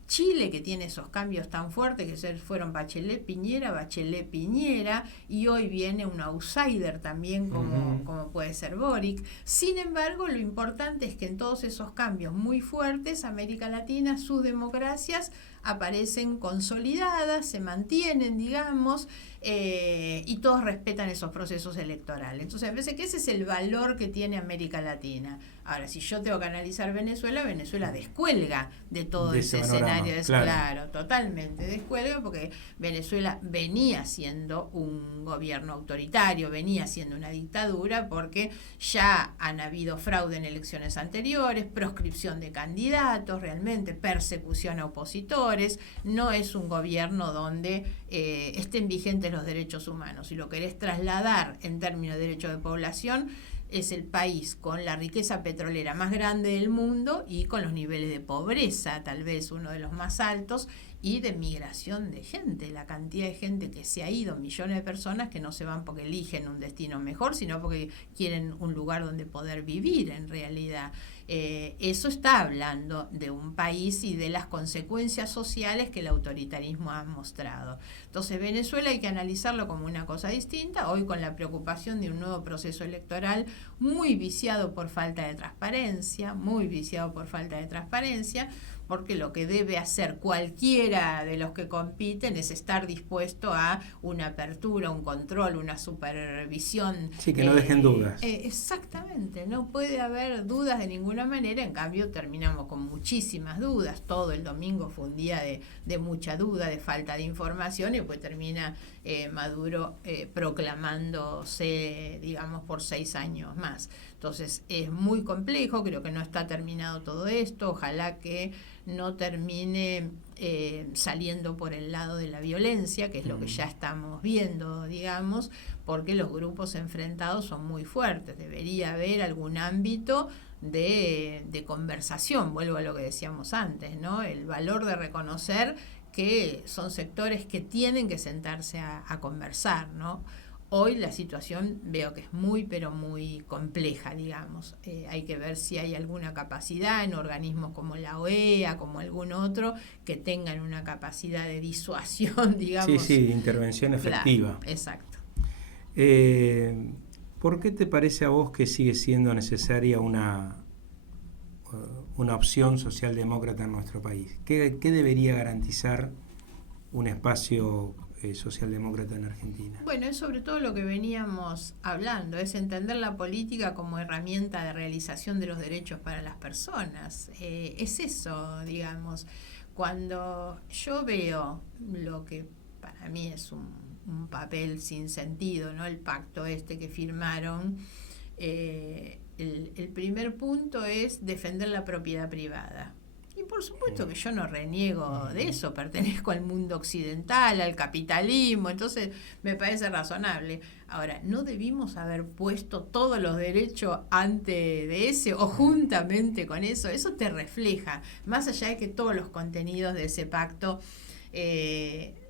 Chile, que tiene esos cambios tan fuertes que fueron Bachelet Piñera, y hoy viene un outsider también como puede ser Boric. Sin embargo, lo importante es que en todos esos cambios muy fuertes, América Latina, sus democracias aparecen consolidadas, se mantienen, digamos, y todos respetan esos procesos electorales. Entonces, me parece que ese es el valor que tiene América Latina. Ahora, si yo tengo que analizar Venezuela descuelga de todo ese escenario. Claro, totalmente descuelga, porque Venezuela venía siendo un gobierno autoritario, venía siendo una dictadura, porque ya han habido fraude en elecciones anteriores, proscripción de candidatos, realmente persecución a opositores. No es un gobierno donde estén vigentes los derechos humanos. Si lo querés trasladar en términos de derecho de población, es el país con la riqueza petrolera más grande del mundo y con los niveles de pobreza tal vez uno de los más altos, y de migración de gente, la cantidad de gente que se ha ido, millones de personas que no se van porque eligen un destino mejor, sino porque quieren un lugar donde poder vivir en realidad. Eso está hablando de un país y de las consecuencias sociales que el autoritarismo ha mostrado. Entonces, Venezuela hay que analizarlo como una cosa distinta, hoy con la preocupación de un nuevo proceso electoral muy viciado por falta de transparencia, porque lo que debe hacer cualquiera de los que compiten es estar dispuesto a una apertura, un control, una supervisión. Sí, que no dejen dudas. Exactamente, no puede haber dudas de ninguna manera. En cambio, terminamos con muchísimas dudas. Todo el domingo fue un día de mucha duda, de falta de información, y después termina Maduro proclamándose, digamos, por 6 años más. Entonces es muy complejo, creo que no está terminado todo esto, ojalá que no termine saliendo por el lado de la violencia, que es lo que ya estamos viendo, digamos, porque los grupos enfrentados son muy fuertes. Debería haber algún ámbito de conversación, vuelvo a lo que decíamos antes, ¿no? El valor de reconocer que son sectores que tienen que sentarse a conversar, ¿no? Hoy la situación veo que es muy, pero muy compleja, digamos. Hay que ver si hay alguna capacidad en organismos como la OEA, como algún otro, que tengan una capacidad de disuasión, digamos. Sí, intervención efectiva. Claro, exacto. ¿Por qué te parece a vos que sigue siendo necesaria una opción socialdemócrata en nuestro país? ¿Qué debería garantizar un espacio socialdemócrata en Argentina? Bueno, es sobre todo lo que veníamos hablando, es entender la política como herramienta de realización de los derechos para las personas. Es eso, digamos. Cuando yo veo lo que para mí es un papel sin sentido, ¿no? El pacto que firmaron, el primer punto es defender la propiedad privada. Y por supuesto que yo no reniego de eso, pertenezco al mundo occidental, al capitalismo, entonces me parece razonable. Ahora, ¿no debimos haber puesto todos los derechos antes de ese o juntamente con eso? Eso te refleja, más allá de que todos los contenidos de ese pacto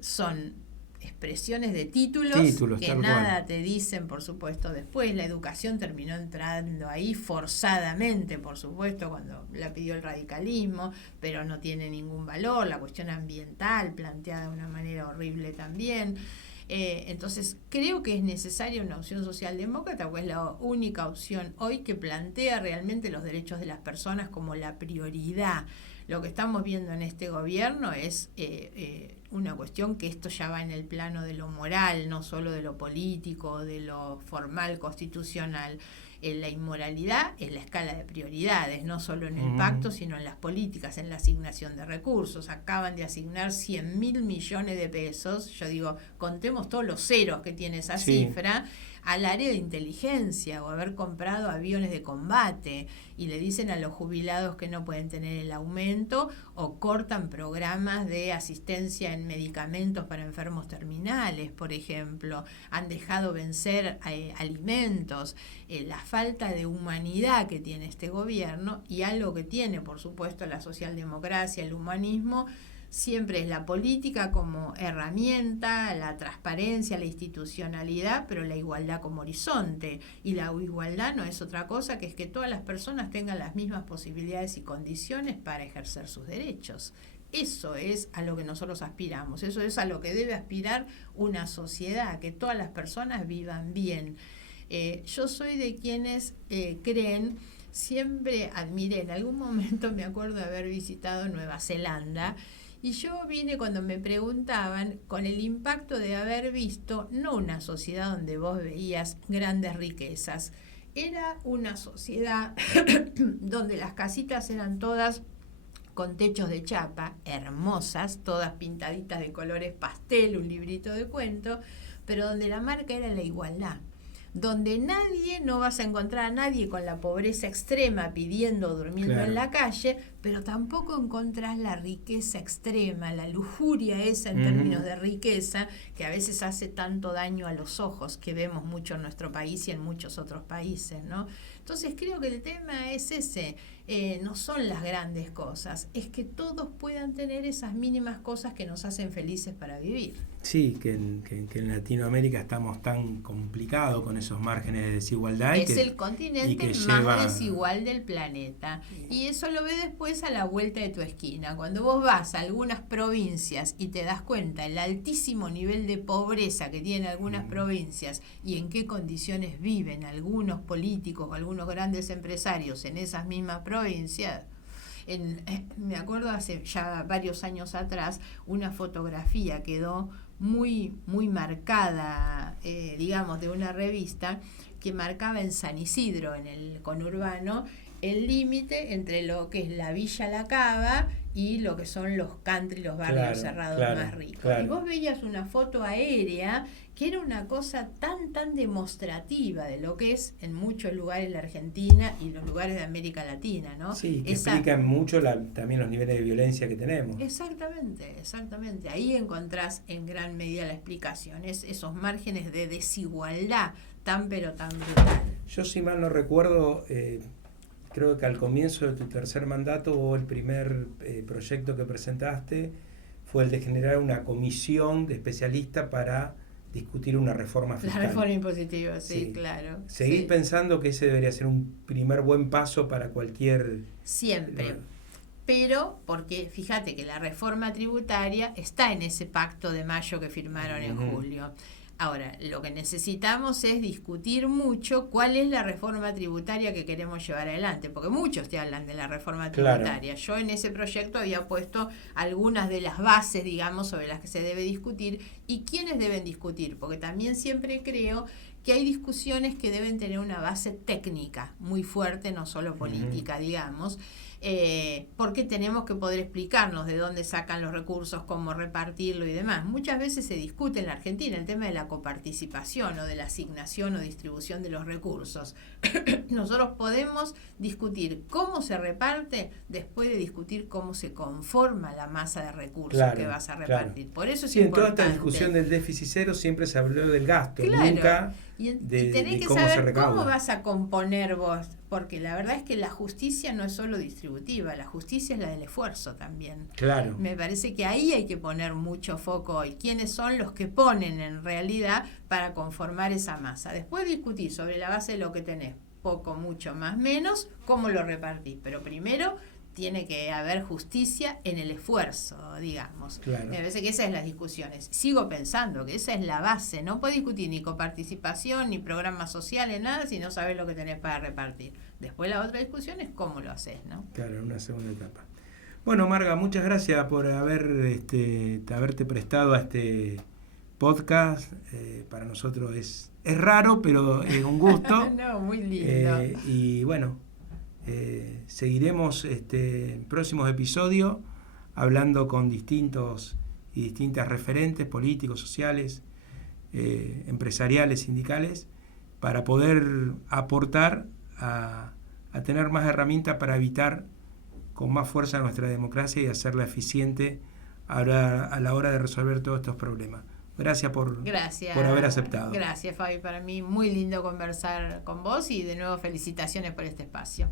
son expresiones de títulos que nada te dicen, por supuesto, después. La educación terminó entrando ahí forzadamente, por supuesto, cuando la pidió el radicalismo, pero no tiene ningún valor. La cuestión ambiental planteada de una manera horrible también. Entonces creo que es necesaria una opción socialdemócrata, porque es la única opción hoy que plantea realmente los derechos de las personas como la prioridad. Lo que estamos viendo en este gobierno es una cuestión que esto ya va en el plano de lo moral, no solo de lo político, de lo formal, constitucional. La inmoralidad es la escala de prioridades, no solo en el pacto, sino en las políticas, en la asignación de recursos. Acaban de asignar 100.000 millones de pesos, yo digo, contemos todos los ceros que tiene esa cifra, al área de inteligencia, o haber comprado aviones de combate, y le dicen a los jubilados que no pueden tener el aumento, o cortan programas de asistencia en medicamentos para enfermos terminales, por ejemplo. Han dejado vencer alimentos. La falta de humanidad que tiene este gobierno, y algo que tiene, por supuesto, la socialdemocracia, el humanismo, siempre es la política como herramienta, la transparencia, la institucionalidad, pero la igualdad como horizonte. Y la igualdad no es otra cosa que es que todas las personas tengan las mismas posibilidades y condiciones para ejercer sus derechos. Eso es a lo que nosotros aspiramos, eso es a lo que debe aspirar una sociedad, que todas las personas vivan bien. Yo soy de quienes creen, siempre admiré, en algún momento me acuerdo de haber visitado Nueva Zelanda, y yo vine cuando me preguntaban con el impacto de haber visto no una sociedad donde vos veías grandes riquezas, era una sociedad donde las casitas eran todas con techos de chapa, hermosas, todas pintaditas de colores pastel, un librito de cuentos, pero donde la marca era la igualdad. Donde no vas a encontrar a nadie con la pobreza extrema pidiendo o durmiendo en la calle, pero tampoco encontrás la riqueza extrema, la lujuria esa en términos de riqueza, que a veces hace tanto daño a los ojos, que vemos mucho en nuestro país y en muchos otros países, ¿no? Entonces creo que el tema es ese, no son las grandes cosas, es que todos puedan tener esas mínimas cosas que nos hacen felices para vivir. Sí, que en Latinoamérica estamos tan complicados con esos márgenes de desigualdad. Es el continente más desigual del planeta. Y eso lo ves después a la vuelta de tu esquina. Cuando vos vas a algunas provincias y te das cuenta el altísimo nivel de pobreza que tienen algunas provincias y en qué condiciones viven algunos políticos o algunos grandes empresarios en esas mismas provincias. Me acuerdo hace ya varios años atrás, una fotografía quedó muy marcada, digamos, de una revista que marcaba en San Isidro, en el conurbano, el límite entre lo que es la Villa La Cava y lo que son los country, los barrios cerrados más ricos. Claro. Y vos veías una foto aérea que era una cosa tan demostrativa de lo que es en muchos lugares la Argentina y los lugares de América Latina, ¿no? Sí, que explican mucho también los niveles de violencia que tenemos. Exactamente. Ahí encontrás en gran medida la explicación, esos márgenes de desigualdad tan brutal. Yo, si mal no recuerdo, creo que al comienzo de tu tercer mandato, o el primer proyecto que presentaste fue el de generar una comisión de especialistas para discutir una reforma fiscal. La reforma impositiva, sí, claro. ¿Seguís pensando que ese debería ser un primer buen paso para cualquier... Siempre. Pero, porque fíjate que la reforma tributaria está en ese pacto de mayo que firmaron en julio. Ahora, lo que necesitamos es discutir mucho cuál es la reforma tributaria que queremos llevar adelante, porque muchos te hablan de la reforma tributaria. Claro. Yo en ese proyecto había puesto algunas de las bases, digamos, sobre las que se debe discutir y quiénes deben discutir, porque también siempre creo que hay discusiones que deben tener una base técnica muy fuerte, no solo política, digamos, porque tenemos que poder explicarnos de dónde sacan los recursos, cómo repartirlo y demás. Muchas veces se discute en la Argentina el tema de la coparticipación o de la asignación o distribución de los recursos. Nosotros podemos discutir cómo se reparte después de discutir cómo se conforma la masa de recursos que vas a repartir. Claro. Por eso es importante. En toda esta discusión del déficit cero siempre se habló del gasto, nunca y de tenés que cómo saber se recauda. Cómo vas a componer vos, porque la verdad es que la justicia no es solo distributiva, la justicia es la del esfuerzo también. Claro. Me parece que ahí hay que poner mucho foco hoy. ¿Quiénes son los que ponen en realidad para conformar esa masa? Después discutir sobre la base de lo que tenés, poco, mucho, más, menos, cómo lo repartís. Pero primero tiene que haber justicia en el esfuerzo, digamos. Claro. Me parece que esas son las discusiones. Sigo pensando que esa es la base. No podés discutir ni coparticipación, ni programas sociales, nada, si no sabés lo que tenés para repartir. Después la otra discusión es cómo lo haces, ¿no? Claro, en una segunda etapa. Bueno, Marga, muchas gracias por haberte prestado a este podcast. Para nosotros es raro, pero es un gusto. No, muy lindo. Y bueno, seguiremos en próximos episodios hablando con distintas referentes políticos, sociales, empresariales, sindicales, para poder aportar a tener más herramientas para evitar con más fuerza nuestra democracia y hacerla eficiente a la hora de resolver todos estos problemas. Gracias por haber aceptado. Gracias, Fabi. Para mí muy lindo conversar con vos y de nuevo felicitaciones por este espacio.